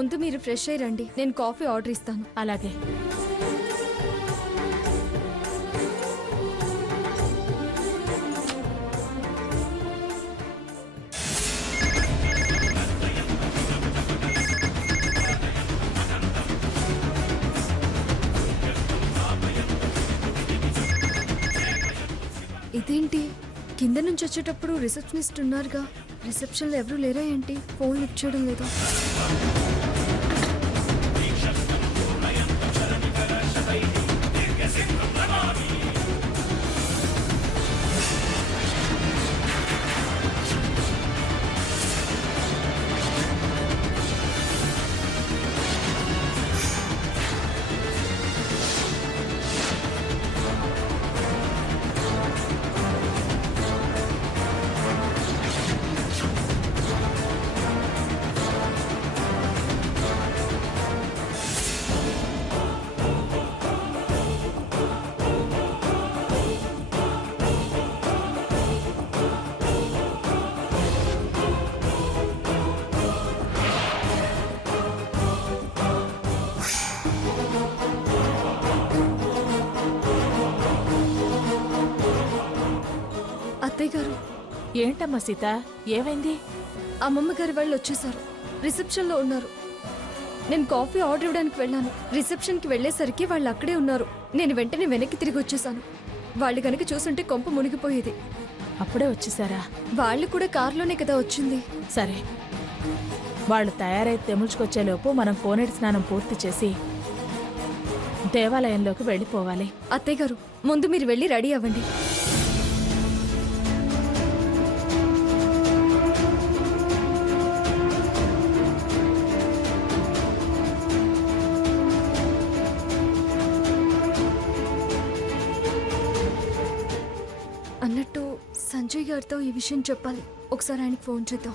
ముందు మీరు ఫ్రెష్ అయ్యి రండి, నేను కాఫీ ఆర్డర్ ఇస్తాను. అలాగే. ఇదేంటి, కింద నుంచి వచ్చేటప్పుడు రిసెప్షనిస్ట్ ఉన్నారుగా, రిసెప్షన్లో ఎవరూ లేరా ఏంటి? ఫోన్ లిఫ్ట్ చేయడం లేదు. అత్తయ్య గారు. ఏంటమ్మా సీత, ఏమైంది? అమ్మమ్మ గారి వాళ్ళు వచ్చేసారు, రిసెప్షన్లో ఉన్నారు. నేను కాఫీ ఆర్డర్ ఇవ్వడానికి వెళ్ళాను. రిసెప్షన్కి వెళ్ళేసరికి వాళ్ళు అక్కడే ఉన్నారు. నేను వెంటనే వెనక్కి తిరిగి వచ్చేసాను. వాళ్ళు కనుక చూసుంటే కొంప మునిగిపోయేది. అప్పుడే వచ్చేసారా? వాళ్ళు కూడా కారులోనే కదా వచ్చింది. సరే, వాళ్ళు తయారై తెముల్చుకొచ్చేలోపు మనం కోనేటి స్నానం పూర్తి చేసి దేవాలయంలోకి వెళ్ళిపోవాలి. అత్తయ్య గారు, ముందు మీరు వెళ్ళి రెడీ అవ్వండి. అన్నట్టు సంజయ్ గారితో ఈ విషయం చెప్పాలి. ఒకసారి ఆయనకి ఫోన్ చేద్దాం.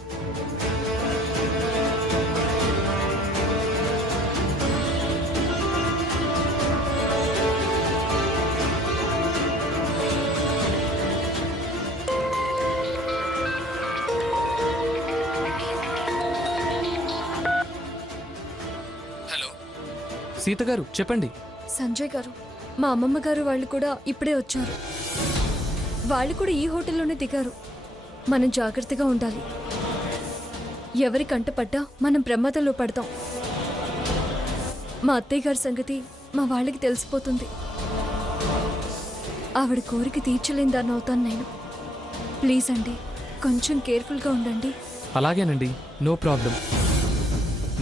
హలో సీత గారు, చెప్పండి. సంజయ్ గారు, మా అమ్మమ్మ గారు వాళ్ళు కూడా ఇప్పుడే వచ్చారు. వాళ్ళు కూడా ఈ హోటల్లోనే దిగారు. మనం జాగ్రత్తగా ఉండాలి. ఎవరి కంట పడ్డా మనం ప్రమాదంలో పడతాం. మా అత్తయ్య గారి సంగతి మా వాళ్ళకి తెలిసిపోతుంది. ఆవిడ కోరిక తీర్చలేని దాన్ని అవుతాను నేను. ప్లీజ్ అండి, కొంచెం కేర్ఫుల్గా ఉండండి. అలాగేనండి, నో ప్రాబ్లం.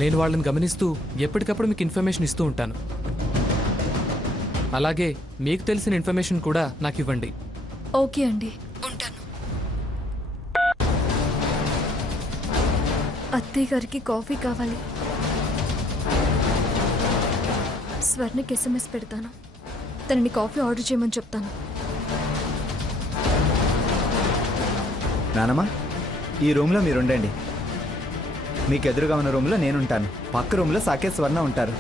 నేను వాళ్ళని గమనిస్తూ ఎప్పటికప్పుడు మీకు ఇన్ఫర్మేషన్ ఇస్తూ ఉంటాను. అలాగే మీకు తెలిసిన ఇన్ఫర్మేషన్ కూడా నాకు ఇవ్వండి. ఓకే అండి, ఉంటాను. అత్తయ్య గారికి కాఫీ కావాలి. స్వర్ణకి SMS పెడతాను. తనని కాఫీ ఆర్డర్ చేయమని చెప్తాను. నానమ్మ, ఈ రూమ్లో మీరు ఉండండి. మీకు ఎదురుగా ఉన్న రూమ్లో నేనుంటాను. పక్క రూమ్లో సాకేత్ స్వర్ణ ఉంటారు.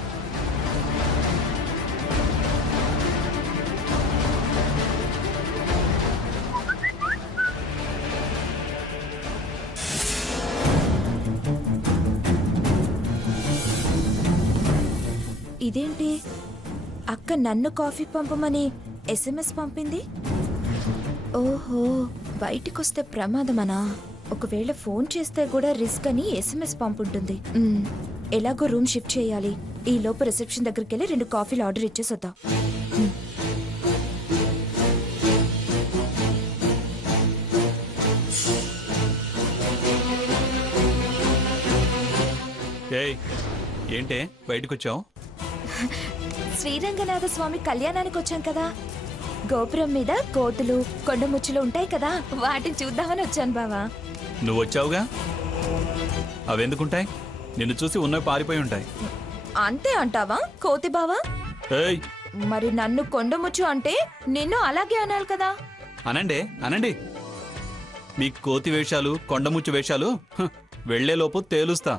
ఇదేంటి, అక్క నన్ను కాఫీ పంపమని SMS పంపింది? ఓహో, బయటికొస్తే ప్రమాదమనా? ఒకవేళ ఫోన్ చేస్తే కూడా రిస్క్ అని SMS పంపుంటుంది. ఎలాగో రూమ్ షిఫ్ట్ చేయాలి. ఈ లోపు రిసెప్షన్ దగ్గరికి వెళ్ళి 2 కాఫీలు ఆర్డర్ ఇచ్చేసొద్దాం. ఏంటే బయటకొచ్చావు? శ్రీరంగనాథ స్వామి కళ్యాణానికి వచ్చాం కదా. గోపురం మీద కోతులు, కొండముచ్చులు ఉంటాయి కదా, వాటిని చూద్దామని వచ్చాను బావా. నువ్వు వచ్చావుగా, అవెందుకుంటాయి? నిన్ను చూసి ఉన్నవి పారిపోయి ఉంటాయి. అంతే అంటావా కోతి బావా? ఏయ్, మరి నన్ను కొండముచ్చు అంటే నిన్ను అలాగే అనాలి కదా. అనండి అనండి. మీ కోతి వేషాలు, కొండముచ్చు వేషాలు వెళ్లేలోపు తేలుస్తా.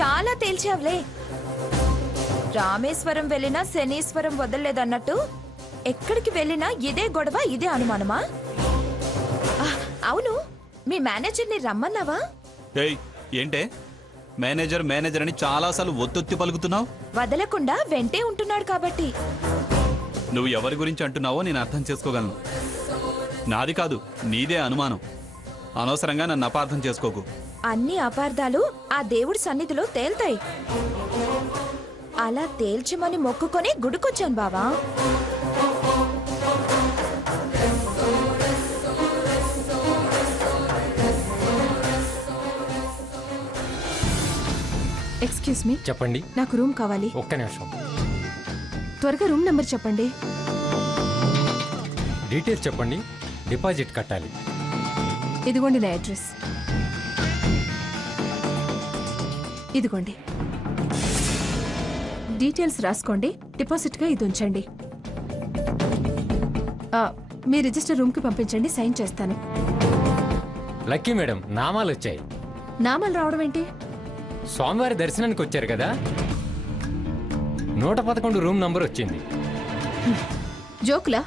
చాలా తేల్చావులే. రామేశ్వరం వెళ్ళినా శనీశ్వరం వదలలేదన్నట్టు ఎక్కడికి వెళ్ళినా ఇదే గొడవ, ఇదే అనుమానమా? అవును, మీ మేనేజర్ని రమ్మన్నావా? ఏయ్, ఏంటే మేనేజర్ మేనేజర్ అని చాలాసార్లు ఒత్తొత్తి పలుకుతున్నావు. వదలకుండా వెంటే ఉంటున్నాడు కాబట్టి. నువ్వు ఎవరి గురించి అంటున్నావో నేను అర్థం చేసుకోగలను. నాది కాదు, నీదే అనుమానం. అనవసరంగా నన్ను అపార్థం చేసుకోకు. అన్ని అపార్థాలు ఆ దేవుడి సన్నిధిలో తేల్తాయి. అలా తేల్చమని మొక్కుకొని గుడికొచ్చాను బావా. ఎక్స్క్యూజ్ మీ, చెప్పండి. నాకు రూమ్ కావాలి. ఒక్క నిమిషం. త్వరగా రూమ్ నెంబర్ చెప్పండి. డీటెయిల్స్ చెప్పండి. డిపాజిట్ కట్టాలి. ఇదిగోండి నా అడ్రస్. ఇదిగోండి డీటెయిల్స్ రాసుకోండి. డిపాజిట్గా ఇది ఉంచండి. మీ రిజిస్టర్ రూమ్కి పంపించండి, సైన్ చేస్తాను. లక్కీ మేడం, నామాలు వచ్చాయి. నామాలు రావడం ఏంటి? స్వామివారి దర్శనానికి వచ్చారు కదా, 111 రూమ్ నంబర్ వచ్చింది. జోకులా?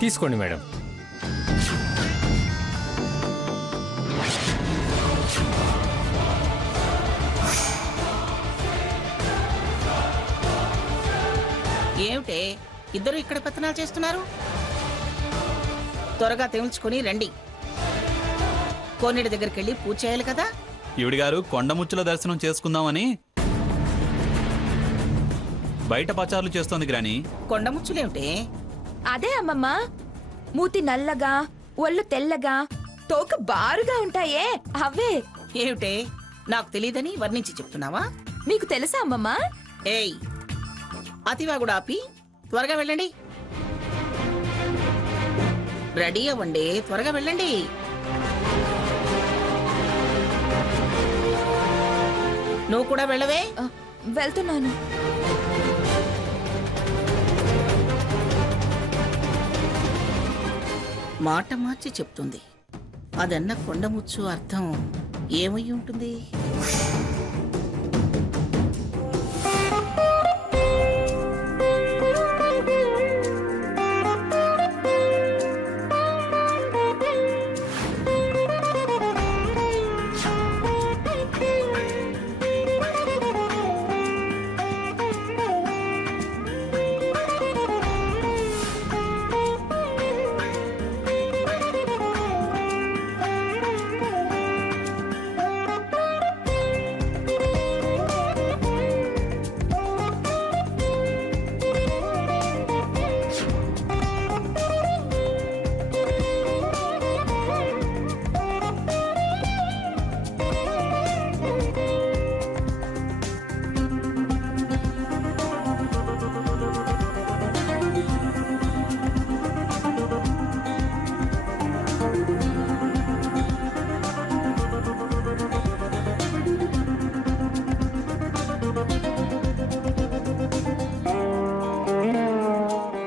తీసుకోండి మేడం. ఏమిటే ఇద్దరు ఇక్కడ పెత్తనాలు చేస్తున్నారు? త్వరగా తెముల్చుకొని రండి. కోనేటి దగ్గరికి వెళ్ళి పూజ చేయాలి కదా. ఈవిడి గారు కొండముచ్చుల దర్శనం చేసుకుందామని బయట పచారులు చేస్తోంది గ్రాని. కొండముచ్చులేమిటే? అదే అమ్మమ్మ, మూతి నల్లగా ఒళ్ళు తెల్లగా తోక బారుగా ఉంటాయే అవే. ఏమిటే నాకు తెలియదని వర్ణించి చెప్తున్నావా? మీకు తెలుసా అమ్మమ్మ? ఏయ్, అతివాగుడు ఆపి త్వరగా వెళ్ళండి. రెడీ అవ్వండి, త్వరగా వెళ్ళండి. నువ్వు కూడా వెళ్ళవే. వెళ్తున్నాను. మాట మార్చి చెప్తుంది. అదన్న కొండముచ్చు అర్థం ఏమై ఉంటుంది?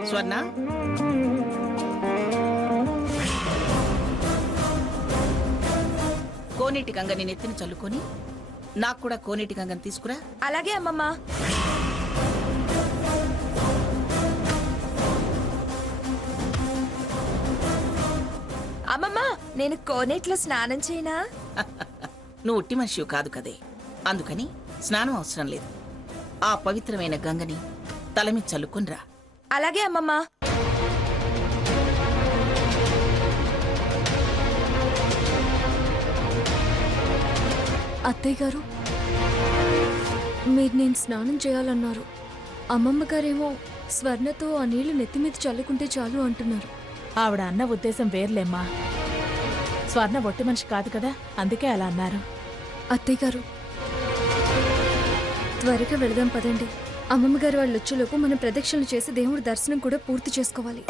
స్వర్ణ, కోనేటి గంగని నెత్తిని చల్లుకొని నాకు కూడా కోనేటి గంగని తీసుకురా. అలాగే అమ్మమ్మ. అమ్మమ్మ, నేను కోనేట్లో స్నానం చేయనా? నువ్వు ఉట్టి మనిషివి కాదు కదే, అందుకని స్నానం అవసరం లేదు. ఆ పవిత్రమైన గంగని తలమి చల్లుకొనిరా. అలాగే అమ్మమ్మ. అత్తయ్య గారు, మీరు నేను స్నానం చేయాలన్నారు. అమ్మమ్మ గారేమో స్వర్ణతో ఆ నీళ్లు నెత్తి మీద చల్లుకుంటే చాలు అంటున్నారు. ఆవిడ అన్న ఉద్దేశం వేర్లేమ్మా. స్వర్ణ ఒట్టి మనిషి కాదు కదా, అందుకే అలా అన్నారు. అత్తయ్య గారు, త్వరగా వెళదాం పదండి. అమ్మమ్మ గారు వాళ్ళు వచ్చేలోపు మనం ప్రదక్షిణలు చేసి దేవుడి దర్శనం కూడా పూర్తి చేసుకోవాలి.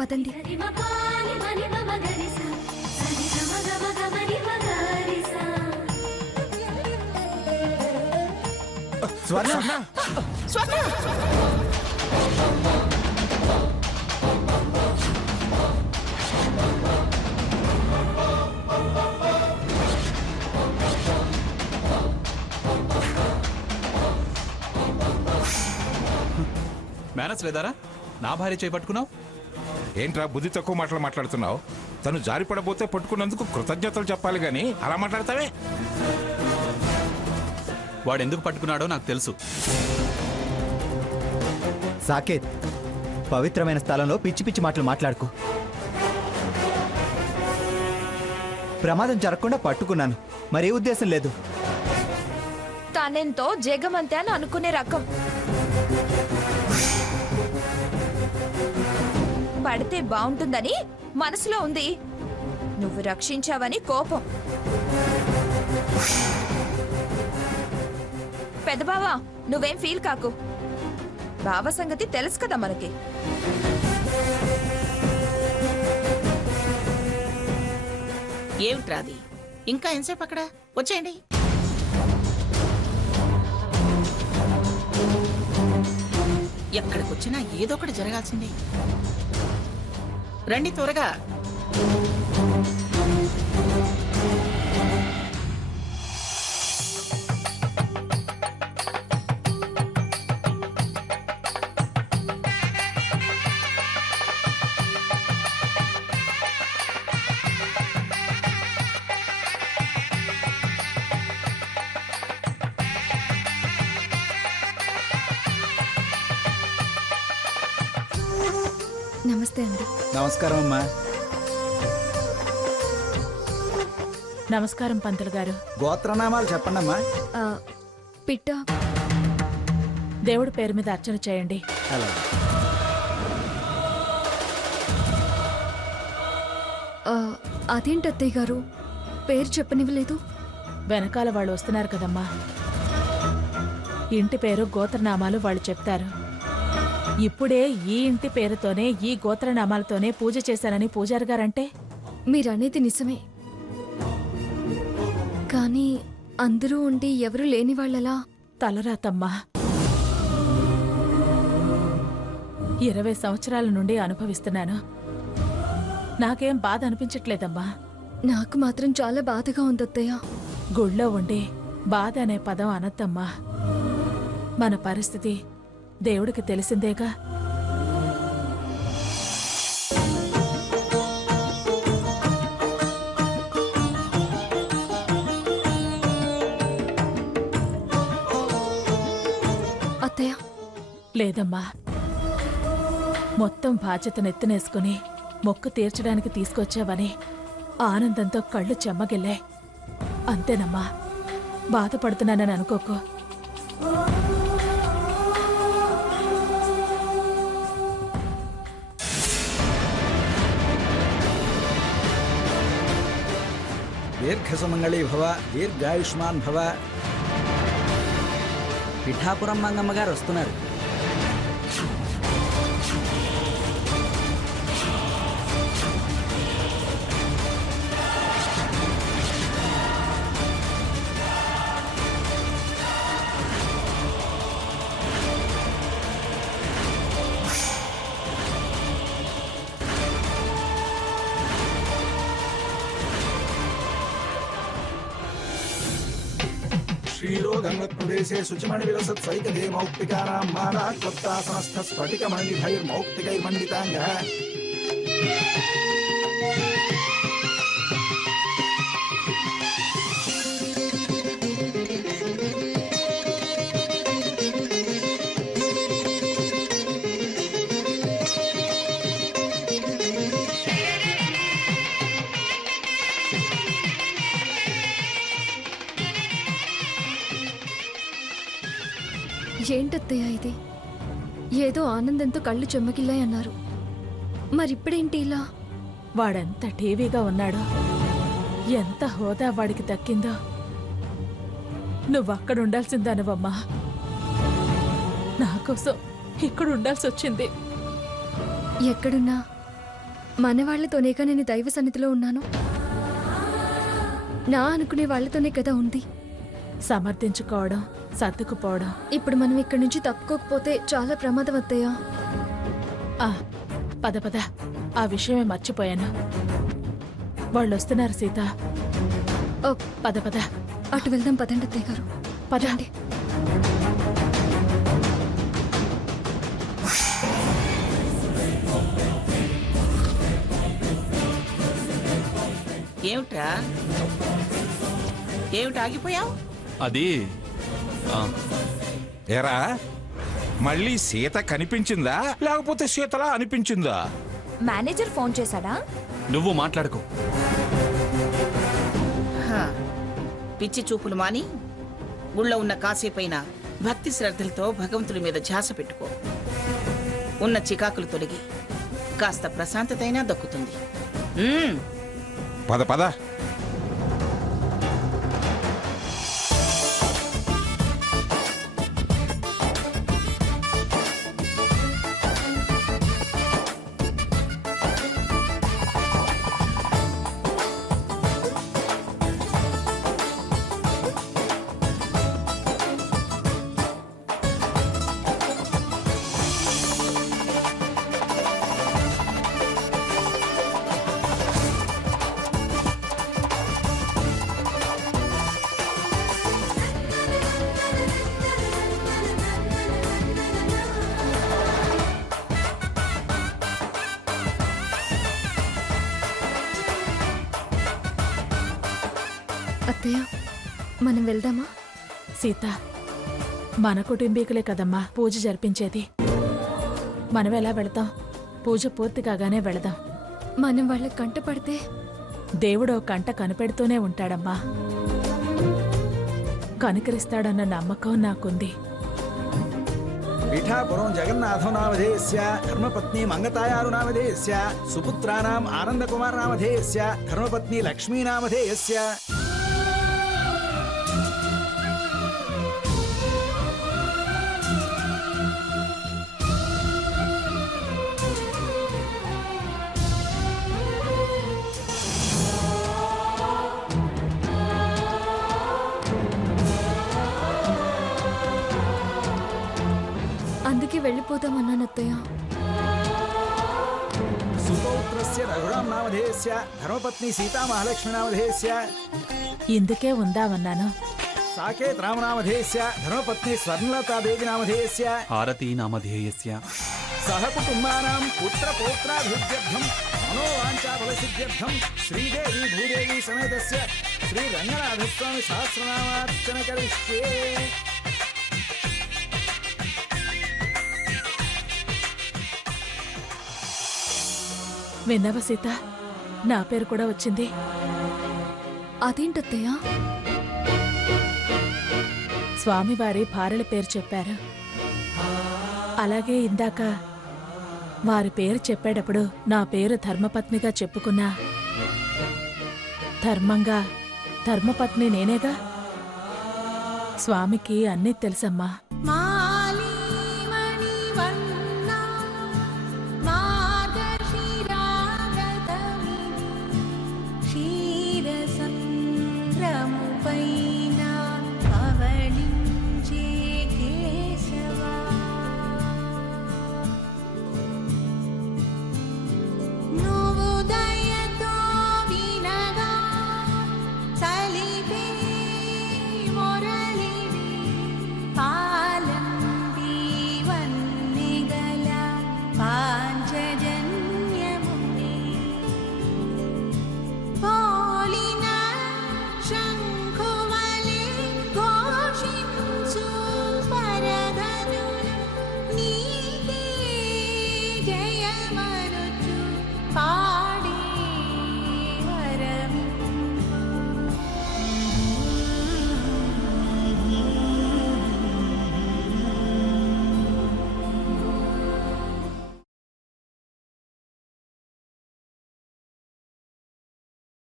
పదండి. స్వర్ణ స్వర్ణ మేనస్ లేదారా? నా భార్య చేపట్టుకున్నావు. ఏంట్రా బుద్ధి తక్కువ మాటలు మాట్లాడుతున్నావు? తను జారి పడబోతే పట్టుకున్నందుకు కృతజ్ఞతలు చెప్పాలి గాని అలా మాట్లాడతావే? వాడు ఎందుకు పట్టుకున్నాడో నాకు తెలుసు. సాకేత్, పవిత్రమైన స్థలంలో పిచ్చి పిచ్చి మాటలు మాట్లాడుకో. ప్రమాదం జరగకుండా పట్టుకున్నాను, మరే ఉద్దేశం లేదు. తానెంతో జగమంతే అని అనుకునే రకం. పడితే బాగుంటుందని మనసులో ఉంది. నువ్వు రక్షించావని కోపం. పెద్ద బావా, నువ్వేం ఫీల్ కాకు. బావ సంగతి తెలుసు కదా మనకి. ఏమిట్రాది? ఇంకా ఎంతసేపు అక్కడ? వచ్చేయండి. ఎక్కడికొచ్చినా ఏదో ఒకటి జరగాల్సిందే. రండి త్వరగా. నమస్తే అండి. నమస్కారం అమ్మా. నమస్కారం పంతులు గారు. గోత్రనామాలు చెప్పండి అమ్మా. పిట్ట. దేవుడి పేరు మీద అర్చన చేయండి. అలాగే. అదేంటి అత్తయ్య గారు, పేరు చెప్పనివ్వలేదు? వెనకాల వాళ్ళు వస్తున్నారు కదమ్మా, ఇంటి పేరు గోత్రనామాలు వాళ్ళు చెప్తారు. ఇప్పుడే ఈ ఇంటి పేరుతోనే ఈ గోత్రనామాలతోనే పూజ చేశానని పూజారి గారంటే? మీరనేది నిజమే, కానీ అందరూ ఉండి ఎవరూ లేని వాళ్ళలా. తలరాతమ్మా. 20 సంవత్సరాల నుండి అనుభవిస్తున్నాను. నాకేం బాధ అనిపించట్లేదమ్మా. నాకు మాత్రం చాలా బాధగా ఉంది అత్తయ్య. గుళ్ళో ఉండి బాధ అనే పదం అనద్దమ్మా. మన పరిస్థితి దేవుడికి తెలిసిందేగా. అత్తయ్య. లేదమ్మా, మొత్తం బాధ్యత నెత్తినేసుకుని మొక్కు తీర్చడానికి తీసుకొచ్చావని ఆనందంతో కళ్ళు చెమ్మగిల్లాయి. అంతేనమ్మా, బాధపడుతున్నానని అనుకోకు. దీర్ఘసుమంగళీ భవ, దీర్ఘాయుష్మాన్ భవ. పిఠాపురం మంగమ్మ గారు వస్తున్నారు. శ్రీలోగంగత్ప్రదేశే శుచిమణి విలసత్ సైకదే మౌక్తికానాం మారాక్వత్తాసనస్థ స్ఫటికమణిభైర్మౌక్తికైర్మండితాంగః. ఏంటత్తయ్య ఇది? ఏదో ఆనందంతో కళ్ళు చెమ్మకిల్లాయన్నారు, మరిప్పుడేంటి ఇలా? వాడెంత టీవీగా ఉన్నాడో, ఎంత హోదా వాడికి దక్కిందో. నువ్వక్కడుండాల్సిందానవమ్మా. నా కోసం ఇక్కడ ఉండాల్సి వచ్చింది. ఎక్కడున్నా మన వాళ్ళతోనేగా నేను దైవ సన్నిధిలో ఉన్నాను. నా అనుకునే వాళ్ళతోనే కదా ఉంది. సమర్థించుకోవడం, సర్దుకుపోవడం. ఇప్పుడు మనం ఇక్కడి నుంచి తప్పుకోకపోతే చాలా ప్రమాదం అత్తయ్యా. ఆ, పద పద, ఆ విషయమే మర్చిపోయాను. వాళ్ళు వస్తున్నారు సీత. ఓ పద పద, అటు వెళ్దాం పదండి అత్తయ్య గారు. పదండి. ఏమిట్రా, ఏమిటి ఆగిపోయావు? అది ఎరా మళ్ళీ సీత కనిపించిందా లేకపోతే సీతలా అనిపించిందా? మేనేజర్ ఫోన్ చేశాడా? నువ్వు మాట్లాడుకో. హా, పిచ్చి చూపులు మాని ఊళ్ళో ఉన్న కాసేపైనా భక్తి శ్రద్ధలతో భగవంతుడి మీద ధ్యాస పెట్టుకో. ఉన్న చికాకులు తొలగి కాస్త ప్రశాంతతైనా దక్కుతుంది. పద పద. అత్తయ్య, మనం వెళ్దామా? సీత, మన కుటుంబీకులే కదమ్మా పూజ జరిపించేది. మనం ఎలా వెళతాం? పూజ పూర్తి కాగానే వెళదాం. మనం వాళ్ళ కంట పడితే దేవుడు ఓ కంట కనిపెడుతూనే ఉంటాడమ్మా. కనికరిస్తాడన్న నమ్మకం నాకుంది. పీఠాపురం జగన్నాథం నామధేయస్య ధర్మపత్ని మంగతాయారు నామధేయస్య సుపుత్రానాం ఆనందకుమార్ నామధేయస్య ధర్మపత్ని లక్ష్మీ నామధేయస్య. అందుకే వెళ్ళిపోతామన్నాను అత్తయ్య. సుపౌత్రస్య రఘురాం నామధేయస్య ధర్మపత్ని సీతా మహాలక్ష్మి నామధేయస్య. ఇందుకే ఉందామన్నాను. సాకేత్ రామనామధేయస్య ధర్మపత్ని స్వర్ణలతాదేవి నామధేయస్య. హారతీ నామధేయస్య సహ కుటుంబానాం పుత్ర పౌత్రాభివృద్ధ్యర్థం మనోవాంఛాఫలసిద్ధ్యర్థం శ్రీదేవి భూదేవి సమేతస్య శ్రీ రంగనాథస్వామి సహస్రనామార్చన కరిష్యే. విన్నవ సీత, నా పేరు కూడా వచ్చింది. అదేంటత్తయ్య? స్వామివారి భార్యల పేరు చెప్పారు. అలాగే ఇందాక వారి పేరు చెప్పేటప్పుడు నా పేరు ధర్మపత్నిగా చెప్పుకున్నా. ధర్మంగా ధర్మపత్ని నేనేగా. స్వామికి అన్నీ తెలుసమ్మా.